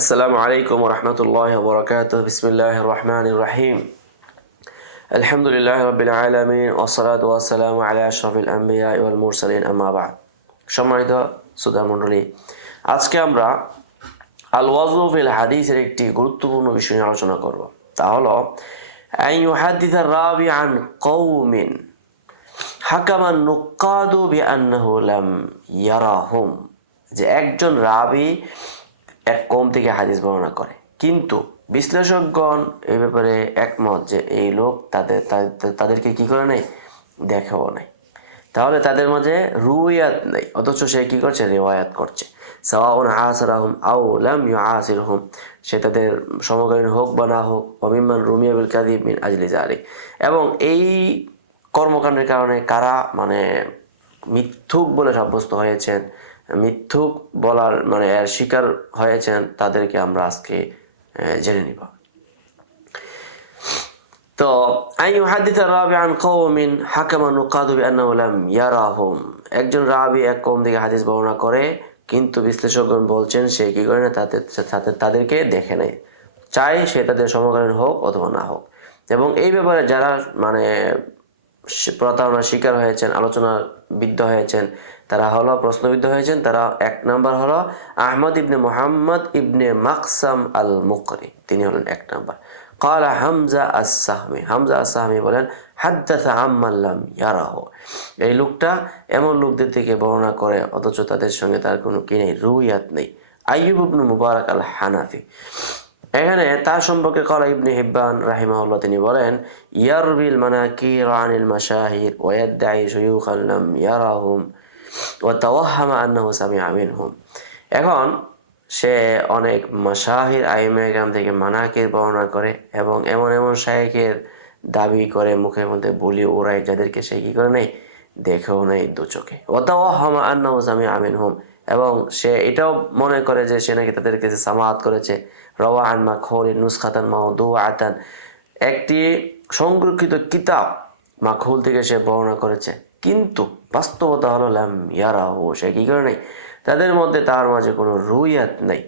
السلام عليكم ورحمة الله وبركاته. بسم الله الرحمن الرحيم. الحمد لله رب العالمين والصلاة والسلام على أشرف الأنبياء والمرسلين أما بعد. সম্মানিত শ্রোতা মণ্ডলী, আজকে আমরা আল ওয়াজু ফিল হাদিসের একটি গুরুত্বপূর্ণ বিষয় নিয়ে আলোচনা করব। তা হলো আন ইউহাদ্দিস আর-রাবি আন কওমিন হাকামান নুকাদু বিআন্নাহু লাম ইয়ারাহুম, যে একজন রাবি এক কওম থেকে হাদিস বর্ণনা করে, কিন্তু বিশ্লেষকগণ এই ব্যাপারে একমত যে এই লোক তাদেরকে কি করে নাই, দেখাও নাই। তাহলে তাদের মাঝে রুয়ায়াত নেই, অথচ সে কি করছে, রিওয়ায়াত করছে। সাওয়াউন আসারাহুম আও লাম ইউআসিরহুম, সে তাদের সমকালীন হোক বা না হোক, ওমিম্মান রুমিয়া বিল কাযিব মিন আজলি যালিক, এবং এই কর্মকাণ্ডের কারণে কারা মিথ্যুক বলে সাব্যস্ত হয়েছেন, মিথ্যুক বলার এর শিকার হয়েছেন, তাদেরকে আমরা আজকে জেনে নিব। তো আন ইউহাদ্দিস আর-রাবি আন কওমিন হাকামান নুকাদু বিআন্নাহু লাম ইয়ারাহুম, একজন রাবি এক কওম থেকে হাদিস বর্ণনা করে, কিন্তু বিশ্লেষকগণ বলছেন সে কি করে না, তাদেরকে দেখে নেয়, চাই সে তাদের সমকালীন হোক অথবা না হোক। এবং এই ব্যাপারে যারা প্রতারণার শিকার হয়েছেন, আলোচনা বিদ্ধ হয়েছেন, তারা হলো প্রশ্নবিদ্ধ হয়েছেন। তারা এক নাম্বার হলো আহমদ ইবনে মুহাম্মদ ইবনে মাকসাম আল মুকরি, তিনি হলেন এক নাম্বার। ক্বালা হামজা আস-সাহমি, হামজা আস-সাহমি বলেন হাদ্দাসা আম্মান লাম ইয়ারাহু, এই লোকটা এমন লোকদের থেকে বর্ণনা করে অথচ তাদের সঙ্গে তার কোনো কি নেই, রুয়ায়াত নেই। আইয়ুব ইবনে মুবারাক আল হানাফি, এখানে তার সম্পর্কে ক্বালা ইবনে হিব্বান রাহিমাহুল্লাহ, তিনি বলেন ইয়ারবিল মানাকির আনিল মাশাহির ওয়া ইয়াদঈ শুয়ুখান লাম ইয়ারাহুম ওয়া তাওয়াহামা আন্নাহু সামিআ মিনহুম। এখন সে অনেক মাশাহির আইমে গ্রাম থেকে মানাকির বর্ণনা করে এবং এমন এমন শায়েখের দাবি করে, মুখের মধ্যে বলি ওড়ায়, যাদেরকে সে কি করে নেই, দেখেও নেই দু চোখে। ওয়া তাওয়াহামা আন্নাহু সামিআ মিনহুম, এবং সে এটাও মনে করে যে সে নাকি তাদের কাছে সামাআত করেছে। রওয়া আন মাখহুলিন নুসখাতান মাওদুআতান, একটি সংরক্ষিত কিতাব মাখহুল থেকে সে বর্ণনা করেছে, কিন্তু বাস্তবতা হলো লাম ইয়ারাহু, সে কি করে নাই, তাদের মধ্যে তার মাঝে কোনো রুয়ায়াত নাই।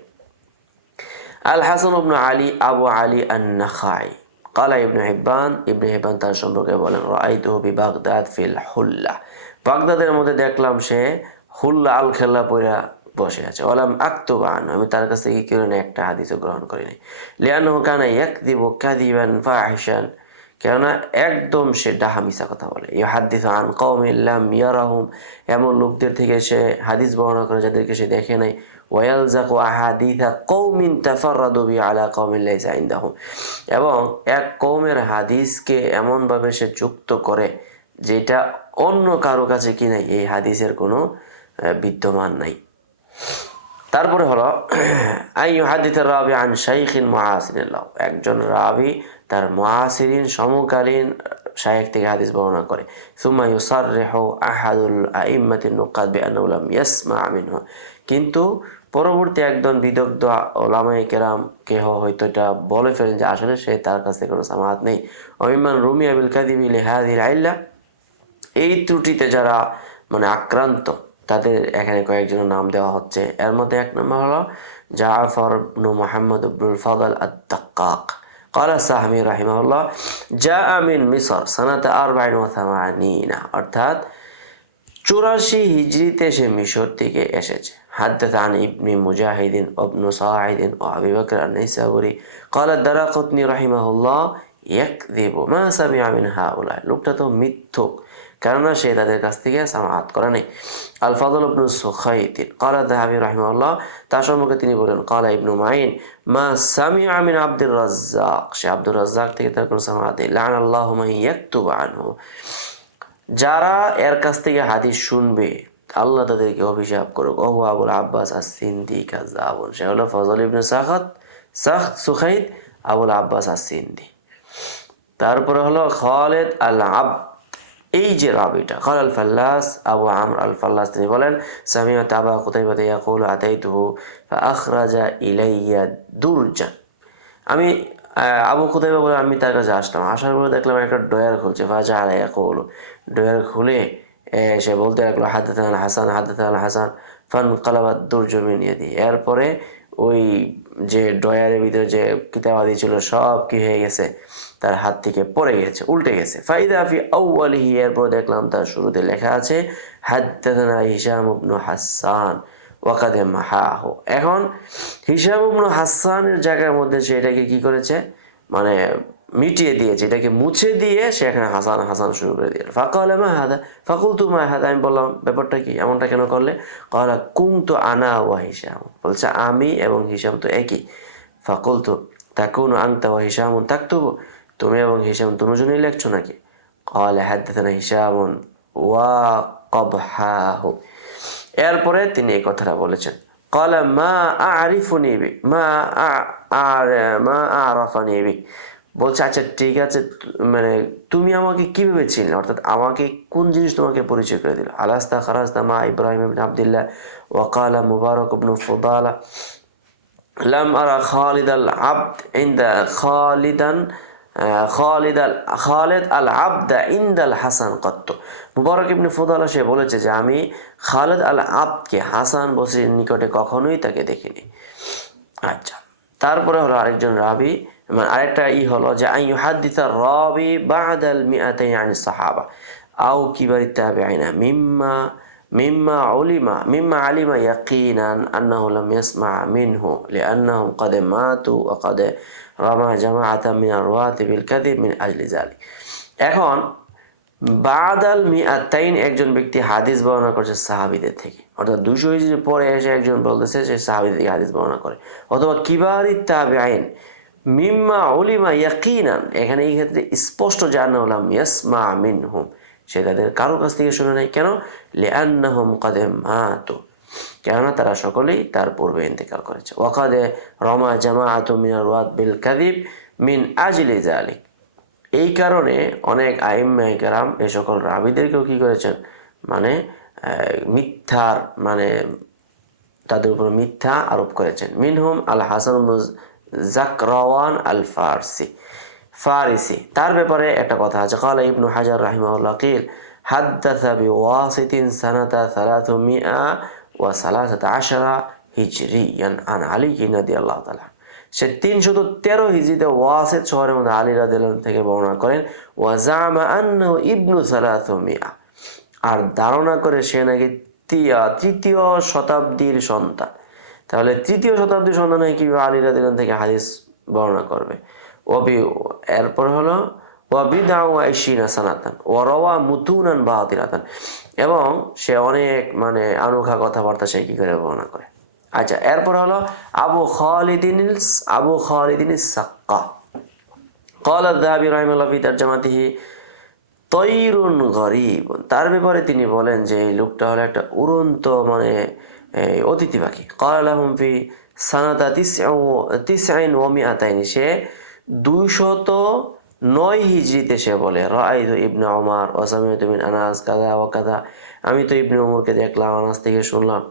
আল হাসান ইবনে আলী আবু আলী আন-নাখাই ক্বালা ইবনে হিব্বান তার সম্পর্কে বলেন রাআইতুহু বিবাগদাদ ফিল হুল্লা, বাগদাদের মধ্যে দেখলাম সে হুল্লা আল খেল্লা পইরা বসে আছে। ওয়ালাম আকতুব আনহু, আমি তার কাছ থেকে কি করি না, একটা হাদিসও গ্রহণ করি নাই। লিআন্নাহু কানা ইয়াকযিবু কাযিবান ফাহিশান, কেননা একদম সে ডাহা মিশা কথা বলে। ইউহাদ্দিসু আন কওমিন লাম ইয়ারাহুম, এমন লোকদের থেকে সে হাদিস বর্ণনা করে যাদেরকে সে দেখে নাই। ওয়ালজাকু আহাদিসা কওমিন তাফাররাদু বি আলা কওমিন লাইসা ইনদাহুম, এবং এক কওমের হাদিসকে এমনভাবে সে যুক্ত করে যেটা অন্য কারো কাছে কি নাই, এই হাদিসের কোনো বিদ্যমান নাই। তারপরে হলো আন ইউহাদ্দিস আর-রাবি আন শাইখিন মুআসিরিন লাহু, একজন রাবি তার মুআসিরিন সমকালীন শাইখ থেকে হাদিস বর্ণনা করে। সুম্মা ইউসাররিহু আহাদুল আইম্মাতিন নুকাদ বিআন্নাহু লাম ইয়াসমা' মিনহু, কিন্তু পরবর্তী একজন বিদগ্ধ ওলামায়ে কেরাম কেহ হয়তো এটা বলে ফেলেন যে আসলে সে তার কাছে কোনো সামাআত নেই। ওমিম্মান রুমিয়া বিল কাযিবি লিহাযিহিল ইল্লা, এই ত্রুটিতে যারা আক্রান্ত, তাদের এখানে কয়েকজনের নাম দেওয়া হচ্ছে। এর মধ্যে এক নম্বর হলো জাফর ইবনে মুহাম্মদ ইবনুল ফাদল আত-তাক্কাক। ক্বালা সাহমি রাহিমাহুল্লাহ জাআ মিন মিসর সানাতা 84, অর্থাৎ 84 হিজরিতে সে মিশর থেকে এসেছে। হাদ্দাথ আন ইবনে মুজাহিদিন ইবনে সাঈদিন ও আবি বকর আন-নাইসাবুরি ক্বালা দারাকুতনি রাহিমাহুল্লাহ ইয়াকযিবু মা সামিআ মিন হাউলা, লোকটা তো মিথ্যুক, কেননা সে তাদের কাছ থেকে সামাআত করে নাই। আল ফাদল ইবনে সুখাইতিন ক্বালা যাহাবি রাহিমাহুল্লাহ, তার সম্পর্কে তিনি বলেন ক্বালা ইবনু মাইন মা সামিআ মিন আব্দুর রাজ্জাক, সে আব্দুর রাজ্জাক থেকে তার কোনো সামাআত নেই। লাআনাল্লাহু মান ইয়াকতুবু আনহু, যারা এর কাছ থেকে হাদিস শুনবে আল্লাহ তাদেরকে অভিশাপ করুক। ওহু আবুল আব্বাস আস-সিন্দি কাযাবুন, সে হলো ফজল ইবনে সুখাইত আবুল আব্বাস আস-সিন্দি। তারপরে হলো খালিদ আল আবদ, এই যে রাবিটা ক্বালা আল ফাল্লাস আবু আমর আল ফাল্লাস, তিনি বলেন সামিআতু আবা কুতাইবা ইয়াকুলু আতাইতুহু ফাআখরাজা ইলাইয়া দুরজান, আমি আবু কুতাইবা বলে আমি তার কাছে আসলাম, আসার পরে দেখলাম একটা ডয়ার খুলছে। ফাজাআলা ইয়াকুলু, ডয়ার খুলে সে বলতে লাগলো হাদাথানা আল হাসান ফানকালাবাত দুরজু মিন ইয়াদি, এরপরে ওই যে ড্রয়ারের ভিতরে যে কিতাবাদি ছিল সব কি হয়ে গেছে, তার হাত থেকে পড়ে গেছে, উল্টে গেছে। ফাইদা ফি আউয়ালিহি, এরপর দেখলাম তার শুরুতে লেখা আছে হাদ্দাথানা হিশাম ইবনু হাসান ওয়াকাদ মাহাহু। এখন হিশাম ইবনু হাসানের জায়গার মধ্যে সে এটাকে কি করেছে, মানে মিটিয়ে দিয়েছে, এটাকে মুছে দিয়ে সে এখানে হাসান হাসান শুরু করে দিল। ফাকালা মা হাদা, ফাকুলতু মা হাদা, আমি বললাম ব্যাপারটা কি, এমনটা কেন করলে? ক্বালা কুনতু আনা ওয়া হিশাম, বলছে আমি এবং হিশাম তো একই। ফাকুলতু তাকুনু আনতা ওয়া হিশামুন তাকতুবু, তুমি এবং হিশাম দুজনেই লেখছো নাকি? ক্বালা হাদাথানা হিশামুন ওয়া ক্বাবহাহু, এরপরে তিনি এই কথাটা বলেছেন। ক্বালা মা আ'রিফুনি বি মা মা আ'রাফানি বি, বলছে আচ্ছা ঠিক আছে, মানে তুমি আমাকে কিভাবে চিনলে, অর্থাৎ আমাকে কোন জিনিস তোমাকে পরিচয় করে দিল? আলাস্তা খারাস্তা মা ইব্রাহিম ইবনে আব্দুল্লাহ ওয়া ক্বালা মুবারক ইবনে ফুদালা লাম আরা খালিদ আল আবদ ইনদা খালিদ আল আবদা ইনদাল হাসান কত্ত। মুবারক ইবনে ফুদালা সে বলেছে যে আমি খালিদ আল আবদকে হাসান বসরির নিকটে কখনোই তাকে দেখিনি। আচ্ছা, তারপরে হলো আরেকজন রাবি, মানে আরেকটা হলো যে আন ইউহাদ্দিসা রাবি বা'দাল মিআতাইন আনিস সাহাবা আও কিবারিত তাবিঈনা মিম্মা আলিমা ইয়াকিনান আন্নাহু লাম ইয়াসমা মিনহু লিআন্নাহুম ক্বাদ মাতু ওয়া ক্বাদ রামা জামাআতাম মিনার রুওয়াতি বিল কাযিব মিন আজলি যালিক। এখন বাদাল মিআতাইন, একজন ব্যক্তি হাদিস বর্ণনা করছে সাহাবীদের থেকে, অর্থাৎ 200 হিজরি পরে এসে একজন বলতেছে সে সাহাবীদের থেকে হাদিস বর্ণনা করে, অথবা কিবারিত তাবিঈন মিম্মা উলিমা ইয়াকিনান, এখানে এই ক্ষেত্রে স্পষ্ট জানা হলাম ইয়াসমা মিনহুম, সে তাদের কারো কাছ থেকে শুনে নাই। কেন? লিআন্নাহুম ক্বাদ মাতু, কেননা তারা সকলেই তার পূর্বে ইন্তেকাল করেছে। ওয়া ক্বাদ রামা জামাআতু মিনার রুওয়াত বিল কাযিব মিন আজলি যালিক, এই কারণে অনেক আইম্মায়ে কেরাম এই সকল রাবীদেরকেও কি করেছেন, মানে মিথ্যার, মানে তাদের উপর মিথ্যা আরোপ করেছেন। মিনহুম আল হাসান ইবনে যাকরাওয়ান আল ফারিসি, তার ব্যাপারে একটা কথা আছে। ক্বালা ইবনু হাজার রাহিমাহুল্লাহ কিল হাদ্দাসা বিওয়াসিতিন সানাতা 313 হিজরিয়ান আন আলী রাদিয়াল্লাহু তাআলা, সে 313 হিজরিতে ওয়াসিত শহরের মধ্যে আলী রাদিয়াল্লাহু থেকে বর্ণনা করেন। ওয়া জামা আন্নাহু ইবনু 300, আর ধারণা করে সে নাকি তৃতীয় শতাব্দীর সন্তান। তাহলে তৃতীয় শতাব্দীর সন্তান হয়ে কিভাবে আলী রাদিয়াল্লাহু থেকে হাদিস বর্ণনা করবে? এরপর হলো সানাতান ওয়ারওয়া মুতুনান বাতিলাতান, এবং সে অনেক মানে আনোখা কথাবার্তা সে কি করে বর্ণনা করে। আচ্ছা, এরপর হলো আবু খালিদিন সাক্কা। ক্বালা আয-যাহাবী রাহিমাহুল্লাহ ফি তারজামাতিহি তৈরুন গরীব, তার ব্যাপারে তিনি বলেন যে এই লোকটা হলো একটা উড়ন্ত মানে অতিথি পাখি। ক্বালা লাহুম ফি সানাতা 900, সে 209 হিজরিতে সে বলে রাআইতু ইবনে ওমর ওয়া সামি'তু মিন আনাস কাযা ওয়া কাযা, আমি তো ইবনে ওমরকে দেখলাম, আনাস থেকে শুনলাম,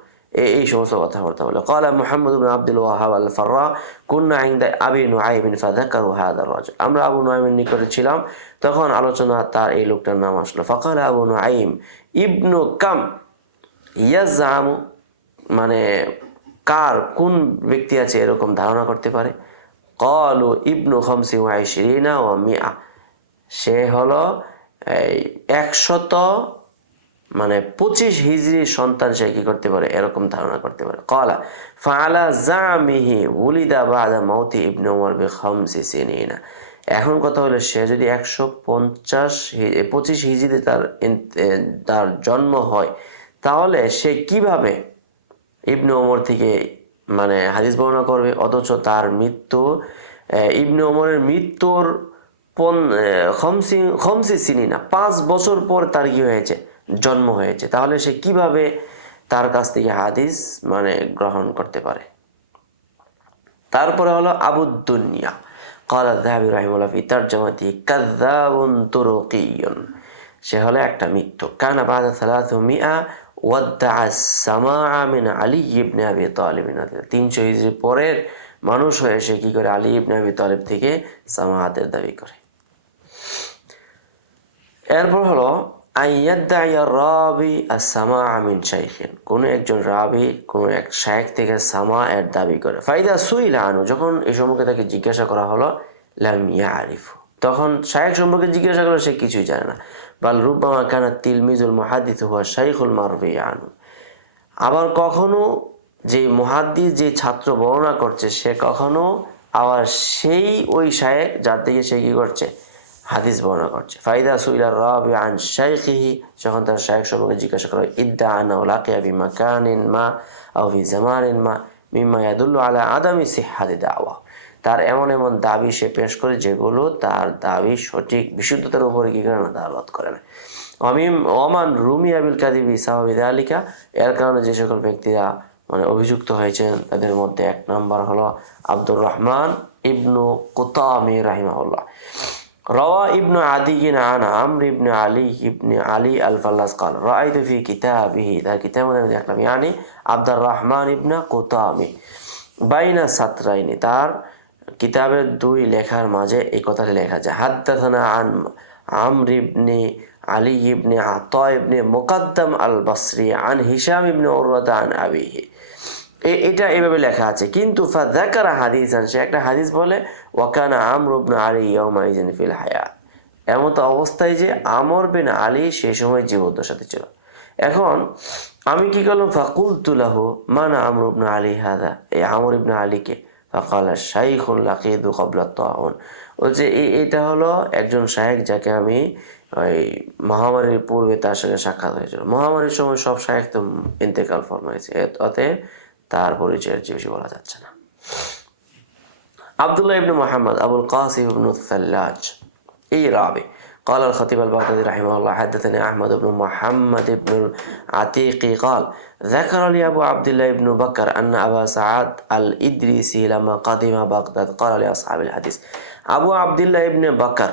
এই সমস্ত কথাবার্তা বলে। ক্বালা মুহাম্মদ ইবনে আব্দুল ওয়াহাব আল ফাররা কুননা ইনদা আবি নুআইম ফাযাকারু হাযা রাজুল, আমরা আবু নুআইমের নিকটে ছিলাম, তখন আলোচনা তার এই লোকটার নাম আসলো। ফাকালা আবু নুআইম ইবনু কাম ইয়াজআমু, মানে কোন ব্যক্তি আছে এরকম ধারণা করতে পারে? ক্বালু ইবনু 25 ওয়া 100, সে হলো 125 হিজরির সন্তান, সে কি করতে পারে, এরকম ধারণা করতে পারে। ক্বালা ফাআলা জামিহি উলিদা বাদা মাউতি ইবনে ওমর বি 5 সিনিনা, এখন কথা হলো সে যদি 125 হিজরিতে তার জন্ম হয়, তাহলে সে কিভাবে ইবনে ওমর থেকে মানে হাদিস বর্ণনা করবে? অথচ তার মৃত্যু, ইবনে ওমরের মৃত্যুর 5 বছর পর তার কি হয়েছে, জন্ম হয়েছে, তাহলে সে কিভাবে তার কাছ থেকে হাদিস মানে গ্রহণ করতে পারে? তারপরে হলো আবু দুনিয়া। ক্বালা আয-যাহাবী রাহিমাহুল্লাহ ফি তারজামাতিহি কাযযাবুন তুরুকিয়্যুন, সে হলো একটা মিথ্যুক। কানা বা'দা 300 ওয়াদ্দা'a আস-সামা'a মিন আলী ইবনে আবি তালিব, 300 হিজরি পরের মানুষ হয়ে সে কি করে, আলী ইবনে আবি তালিব থেকে সামাআতের দাবি করে। এরপর হলো আইয়াদ্দাইয়া রাবি আস-সামাআ মিন শাইখিন, কোন একজন রাবি কোন এক শায়েখ থেকে সামা এর দাবি করে। ফাইদা সুইলা আনহু, যখন এই সম্পর্কে তাকে জিজ্ঞাসা করা হলো, লাম ইয়ারিফু, তখন শায়েখ সম্পর্কে জিজ্ঞাসা করলে সে কিছুই জানে না। বাল রুব্বামা কানা তিলমিজুল মুহাদ্দিস হুয়া শাইখুল মারবি আনহু, আবার কখনো যে মুহাদ্দিস যে ছাত্র বর্ণনা করছে সে কখনো আবার সেই ওই শায়েখ যার থেকে সে কি করছে, হাদিস বর্ণনা করছে। ফাইদা সুইলা রাবি আন শাইখিহি, যখন তার শায়েখ সম্পর্কে জিজ্ঞাসা করা হয়, ইদ্দা আনাহু লাকিয়া বিমাকানিন মা আও ফি জামানিন মা মিম্মা ইয়াদুল্লু আলা আদামি সিহহাতি দাওয়া, তার এমন এমন দাবি সে পেশ করে যেগুলো তার দাবি সঠিক বিশুদ্ধতার উপরে কি করে না, দালালত করে না। ওমান রুমি আবিল কাদিবি সাহাবিদ আলিকা, এর কারণে যে সকল ব্যক্তিরা মানে অভিযুক্ত হয়েছেন তাদের মধ্যে এক নম্বর হলো আব্দুর রহমান ইবনু কুতামি রাহিমাহুল্লাহ। রওয়া ইবনু আদিয়িন আন আমর ইবনে আলী ইবনে আলী আল ফাল্লাস قال রাআইতু ফি কিতাবিহি, তার কিতাবে আমি দেখলাম, ইয়ানি আব্দুর রহমান ইবনে কুতামি বাইনা সাতরাইনি, তার কিতাবের দুই লেখার মাঝে এই কথাটি লেখা যায়, হাদ্দাসানা আন আমর ইবনে আলী ইবনে আতা ইবনে মুকাদ্দাম আল বসরি আন হিশাম ইবনে উরওয়া আন আবিহি, এটা এভাবে লেখা আছে। কিন্তু ফাযাকারা হাদিসান, সে একটা হাদিস বলে, ওয়াকানা আমর ইবনে আলী ইয়াউমাইযিন ফিল হায়াত, এমত অবস্থায় যে আমর বিন আলী সেই সময় জীবদ্দশাতে ছিল। এখন আমি কি করলাম, ফাকুলতু লাহু মান আমর ইবনে আলী হাদা, এই আমর ইবনে আলীকে, ফাকালা শাইখুন লাকিদু ক্বাবলা তাউন, বলছে এটা হলো একজন শায়েখ যাকে আমি ওই মহামারীর পূর্বে তার সঙ্গে সাক্ষাৎ হয়েছিল। মহামারীর সময় সব শায়েখ তো ইন্তেকাল ফরমাইছে, অতএব তার পরিচয়ের চেয়ে বেশি বলা যাচ্ছে না। আব্দুল্লাহ ইবনে মুহাম্মদ আবুল কাসিম ইবনে সাল্লাজ এই রাবি قال الخطيب البغدادي رحمه الله حدثني أحمد بن محمد بن العتيق قال ذكر لي أبو عبد الله بن بكر أن أبا سعد الإدريسي لما قدم بغداد قال لأصحاب الحديث, আবু আবদুল্লাহ ইবনে বকর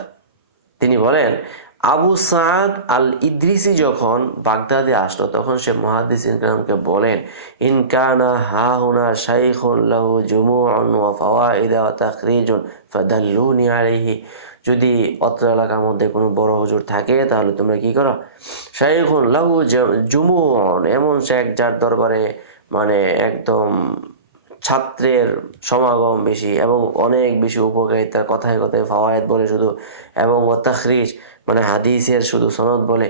তিনি বলেন, আবু সাদ আল ইদ্রিসি যখন বাগদাদে আসলো তখন সে মুহাদ্দিসিন কিরামকে বলেন, ইন কানা হাহুনা শাইখুন লাহু জুমুউন ওয়া ফাওয়াইদ ওয়া তাখরিজুন ফাদাল্লুনি আলাইহি, যদি অত্র এলাকার মধ্যে কোনো বড় হুজুর থাকে তাহলে তোমরা কি করো, শাইখুন লাহু জুমুউন, এমন শেখ যার দরবারে মানে একদম ছাত্রের সমাগম বেশি এবং অনেক বেশি উপকারিতার, কথায় কথায় ফাওয়ায়েদ বলে শুধু, এবং ওয়া তাখরিজ মানে হাদিসের শুধু সনদ বলে,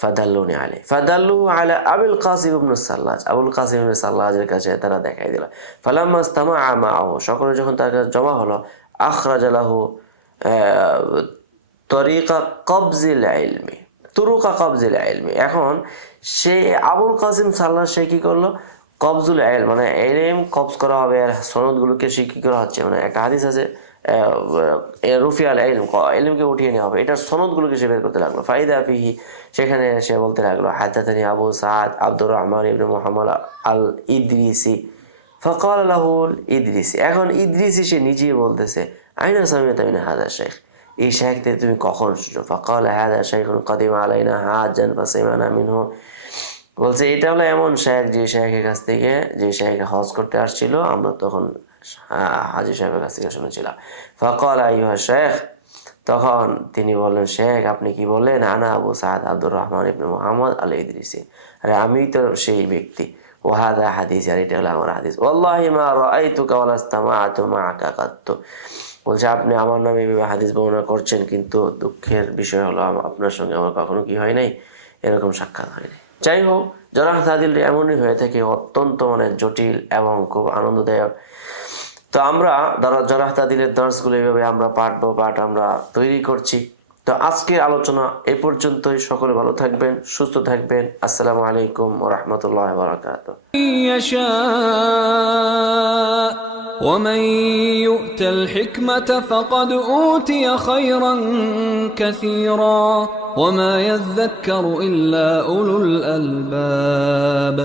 ফাদাল্লুনি আলাইহি, ফাদাল্লু আলা আবুল কাসিম ইবনে সাল্লাজ, আবুল কাসিম ইবনে সাল্লাজের কাছে তারা দেখাই দিল। ফালাম্মা ইসতামাআ মাআহু, সকলে যখন তার কাছে জমা হলো, আখরাজা লাহু তরিকা কবজিল ইলমি, তুরুকা কবজিল ইলমি, এখন সে আবুল কাসিম সাল্লাজ সে কি করলো, কবজুল ইলম মানে ইলম কবজ করা হবে, আর সনদগুলোকে সে কি করা হচ্ছে, মানে একটা হাদিস আছে রুফিয়াল ইলম, ইলমকে উঠিয়ে নেওয়া হবে, এটার সনদগুলোকে সে বের করতে লাগলো। ফাইদা ফিহি, সেখানে সে বলতে লাগলো, হাদাথানি আবু সাদ আব্দুর রহমান ইবনে মুহাম্মদ আল ইদ্রিসি ফাকাল লাহুল ইদ্রিসি, এখন ইদ্রিসি সে নিজেই বলতেছে, আইনা সামিআতা মিন হাদা শাইখ, এই শাইখকে তুমি কখন শুনছো, ফাকাল হাদা শাইখুন কাদিমা আলাইনা হাজান ফাসামিআনা মিনহু, বলছে এটা হলো এমন শাইখ যে শাইখের কাছ থেকে, যে শাইখ হজ করতে আসছিল, আমরা তখন হাজী সাহেবের কাছ থেকে শুনেছিলাম। ফাকাল আইয়ুহা শাইখ, তখন তিনি বললেন, শেখ আপনি কি বললেন, আনা আবু সাদ আব্দুর রহমান ইবনে মুহাম্মদ আল ইদ্রিসি, আরে আমি তো সেই ব্যক্তি, ওয়াহাদা হাদিস, আর এটা হলো আমার হাদিস, ওয়াল্লাহি মা রাআইতুকা ওয়ালা ইসতামাআতু মাআকা কাত্তু, বলছে আপনি আমার নামে এভাবে হাদিস বর্ণনা করছেন, কিন্তু দুঃখের বিষয় হলো আপনার সঙ্গে আমার কখনো কি হয় নাই, এরকম সাক্ষাৎ হয়নি। যাই হোক, জরাহ তাদিল এমনই হয়ে থাকে, অত্যন্ত মানে জটিল এবং খুব আনন্দদায়ক। তো আমরা জরাহ তাদিলের দর্শগুলো এইভাবে আমরা পাঠ আমরা তৈরি করছি। তো আজকের আলোচনা এ পর্যন্তই, সকলে ভালো থাকবেন, সুস্থ থাকবেন, আসসালামু আলাইকুম ওয়া রাহমাতুল্লাহি ওয়া বারাকাতুহু। ومن يؤت الحكمة فقد أوتي خيرا كثيرا وما يذكر إلا أولو الألباب.